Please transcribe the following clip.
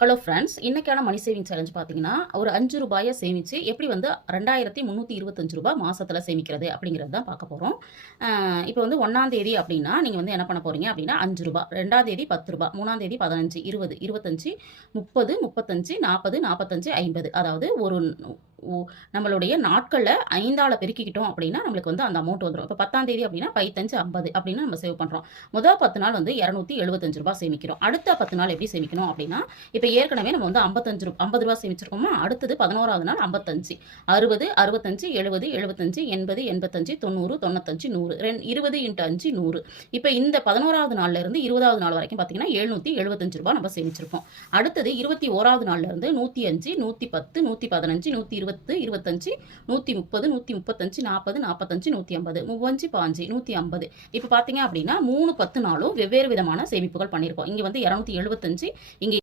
Hello friends, இன்னைக்கான மணி saving challenge பார்த்தீங்கன்னா, ஒரு ரூ. 5 சேமிச்சு எப்படி வந்து ரூ. 2325 மாசத்துல சேமிக்கிறது அப்படிங்கிறது தான் பார்க்க போறோம். இப்போ வந்து 1ஆம் தேதி அப்படின்னா, நீங்க வந்து என்ன பண்ண போறீங்க அப்படின்னா ரூ. 5, 2ஆம் தேதி ரூ. 10, 3ஆம் தேதி 15, 20, 25, 30, 35, 40, 45, 50. அதாவது நம்மளுடைய நாட்கள்ல 5ஆல பெருக்கிக்கிட்டோம் அப்படின்னா நம்மளுக்கு வந்து அந்த அமௌண்ட் வந்துரும். இப்போ 10ஆம் தேதி அப்படின்னா 5, 50 அப்படின்னு நம்ம சேவ் பண்றோம். முதல் 10 நாள் வந்து ரூ. 275 சேமிக்கிறோம். அடுத்த 10 நாள் எப்படி சேமிக்கணும் அப்படின்னா, இப்போ ஏற்கனவே நம்ம வந்து ரூ. 50 சேமிச்சிருக்கோமா, அடுத்தது 11வது நாள் 55, 60, 65, 70, 75, 80, 85, 90, 95, 100, 20 × 5 100. இப்போ இந்த 11வது நாள்ல இருந்து 20வது நாள் வரைக்கும் பார்த்தீங்கன்னா ரூ. 775 நம்ம சேமிச்சிருக்கோம். அடுத்தது 21வது நாள்ல இருந்து 105, 110, 115, 120, 25, 130, 135, 40, 45, 150, 35, 5, 150. இப்போ பார்த்தீங்க அப்படின்னா 3 10 நாளும் வெவ்வேறு விதமான சேமிப்புகள் பண்ணியிருக்கோம். இங்க வந்து 275, இங்க